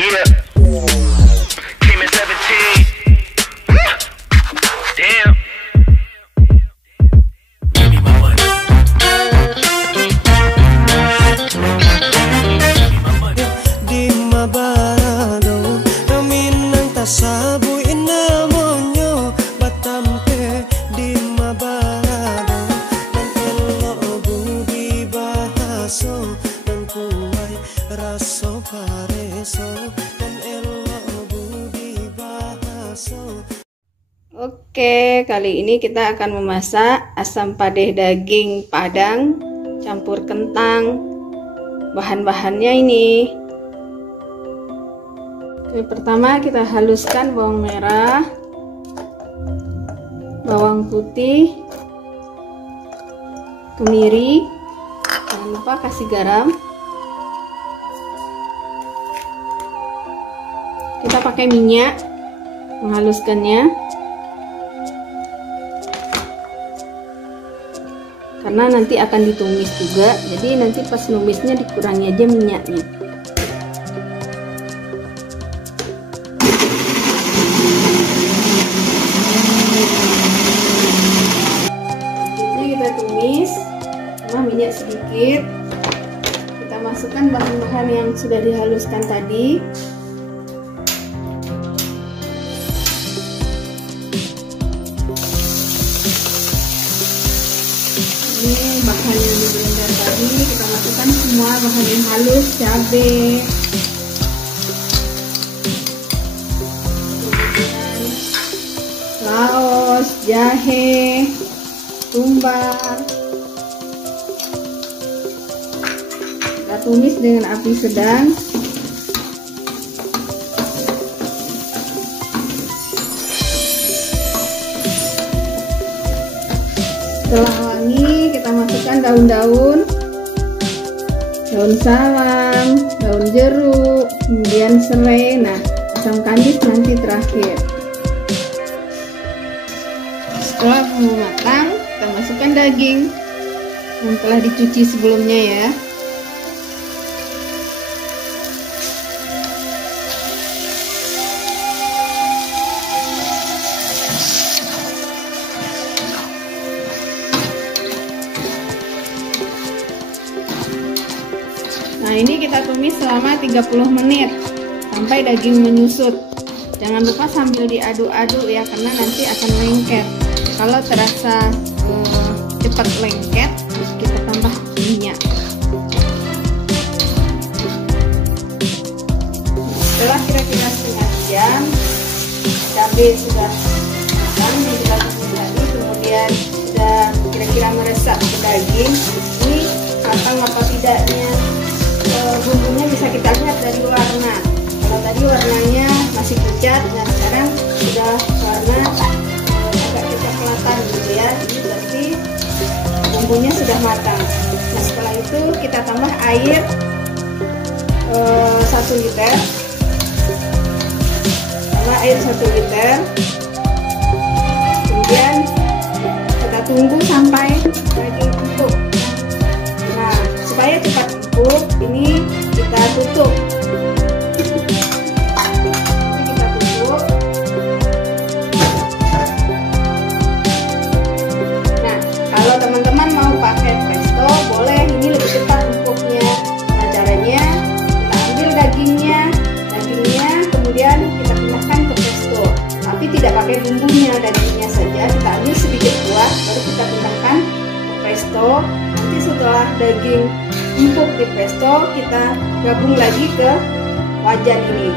Yeah. Came at 17. Damn. Give me my money. Di mabado namin ng tasaboy inamonyo batampe di mabado ng elo budi bahaso ng kuway raso pareso ng elo budi bahaso. Oke, kali ini kita akan memasak asam padeh daging padang campur kentang. Bahan-bahannya ini. Oke, pertama kita haluskan bawang merah, bawang putih, kemiri, jangan lupa kasih garam. Kita pakai minyak menghaluskannya. Karena nanti akan ditumis juga, jadi nanti pas numisnya dikurangi aja minyaknya. Jadi kita tumis sama minyak sedikit. Kita masukkan bahan-bahan yang sudah dihaluskan tadi. Ini bahan yang di blender tadi, kita masukkan semua bahan yang halus, cabai, laos, jahe, tumbar. Kita tumis dengan api sedang. Setelah wangi, kita masukkan daun-daun, daun salam, daun jeruk, kemudian serai, nah asam kandis nanti terakhir. Setelah matang, kita masukkan daging yang telah dicuci sebelumnya ya. Nah, ini kita tumis selama 30 menit sampai daging menyusut. Jangan lupa sambil diaduk-aduk ya, karena nanti akan lengket. Kalau terasa cepat lengket, terus kita tambah minyak. Setelah kira-kira setengah jam, cabai sudah matang, kita tumis lagi, kemudian sudah kira-kira meresap ke daging. Ini matang apa tidaknya? Bumbunya bisa kita lihat dari warna. Kalau tadi warnanya masih pucat, dan sekarang sudah warna agak kecoklatan gitu ya. Ini berarti bumbunya sudah matang. Nah, setelah itu kita tambah air 1 liter. Tambah air 1 liter. Kemudian kita tunggu sampai daging empuk. Nah, supaya cepat empuk, ini kita tutup. Nah, kalau teman-teman mau pakai presto, boleh, ini lebih cepat empuknya. Nah, caranya kita ambil dagingnya, kemudian kita pindahkan ke presto. Tapi tidak pakai bumbunya, dagingnya saja. Kita ambil sedikit kuah, baru kita pindahkan ke presto. Nanti setelah daging empuk di presto, kita gabung lagi ke wajan ini.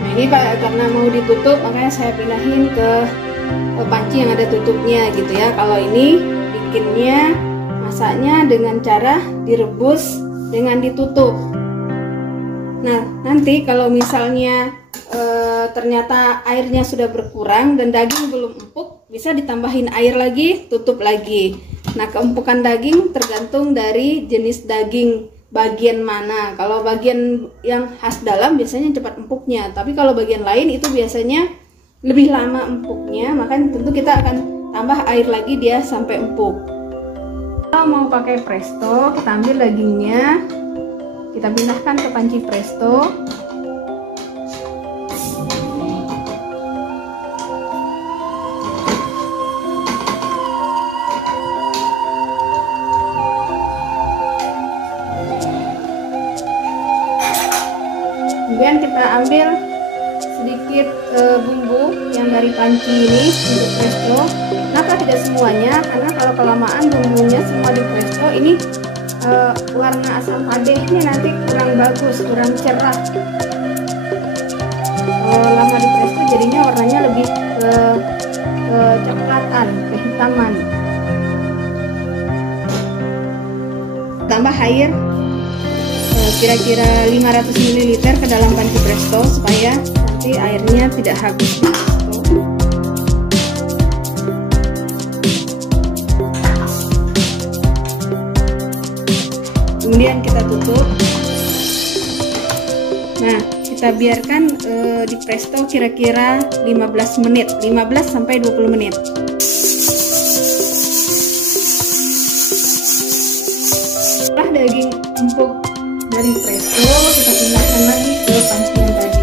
Nah, ini karena mau ditutup, makanya saya pindahin ke panci yang ada tutupnya gitu ya. Kalau ini bikinnya, masaknya dengan cara direbus dengan ditutup. Nah, nanti kalau misalnya ternyata airnya sudah berkurang dan daging belum empuk, bisa ditambahin air lagi, tutup lagi. Nah, keempukan daging tergantung dari jenis daging bagian mana. Kalau bagian yang khas dalam biasanya cepat empuknya, tapi kalau bagian lain itu biasanya lebih lama empuknya, makanya tentu kita akan tambah air lagi dia sampai empuk. Kalau mau pakai presto, kita ambil dagingnya, kita kita pindahkan ke panci presto. Kemudian kita ambil sedikit bumbu yang dari panci ini untuk presto. Kenapa tidak semuanya? Karena kalau kelamaan bumbunya semua di presto ini warna asam padehnya nanti kurang bagus, kurang cerah. Kalau lama di presto jadinya warnanya lebih kecoklatan, kehitaman. Tambah air kira-kira 500 ml ke dalam panci presto supaya nanti airnya tidak habis di presto. Kemudian kita tutup. Nah, kita biarkan di presto kira-kira 15 menit, 15 sampai 20 menit. Setelah daging empuk dari presto, kita pindahkan lagi ke panci yang tadi.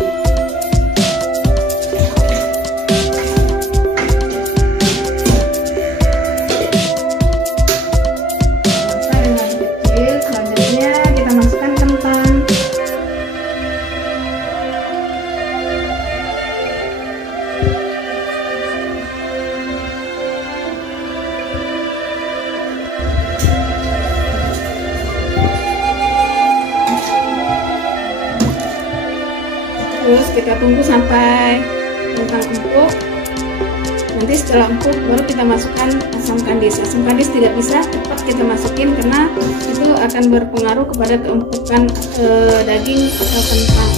Selanjutnya kita masukkan kentang. Terus kita tunggu sampai kentang empuk. Nanti setelah empuk baru kita masukkan asam kandis. Asam kandis tidak bisa cepat kita masukin karena itu akan berpengaruh kepada keempukan daging atau kentang.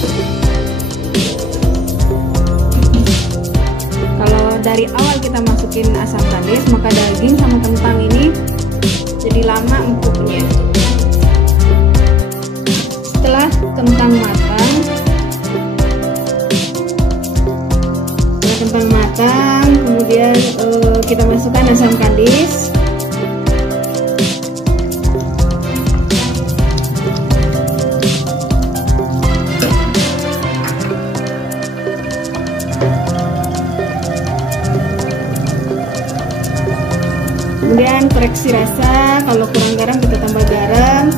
Kalau dari awal kita masukin asam kandis, maka daging sama kentang ini jadi lama empuknya. Setelah kentang matang, kemudian kita masukkan asam kandis. Kemudian koreksi rasa, kalau kurang garam kita tambah garam.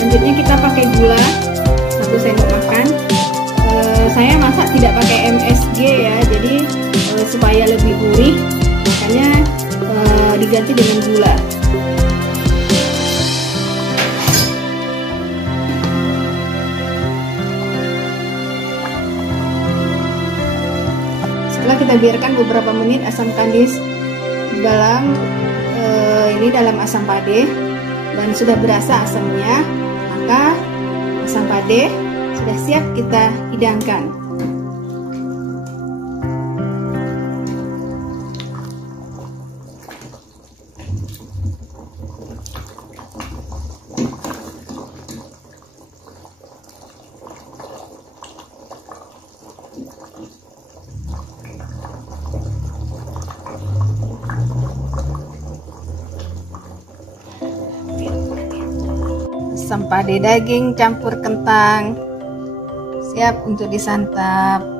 Selanjutnya kita pakai gula 1 sendok makan. Saya masak tidak pakai MSG ya, jadi supaya lebih gurih, makanya diganti dengan gula. Setelah kita biarkan beberapa menit asam kandis dalam asam padeh dan sudah berasa asamnya, maka asam padeh sudah siap kita hidangkan. Asam padeh daging campur kentang siap untuk disantap.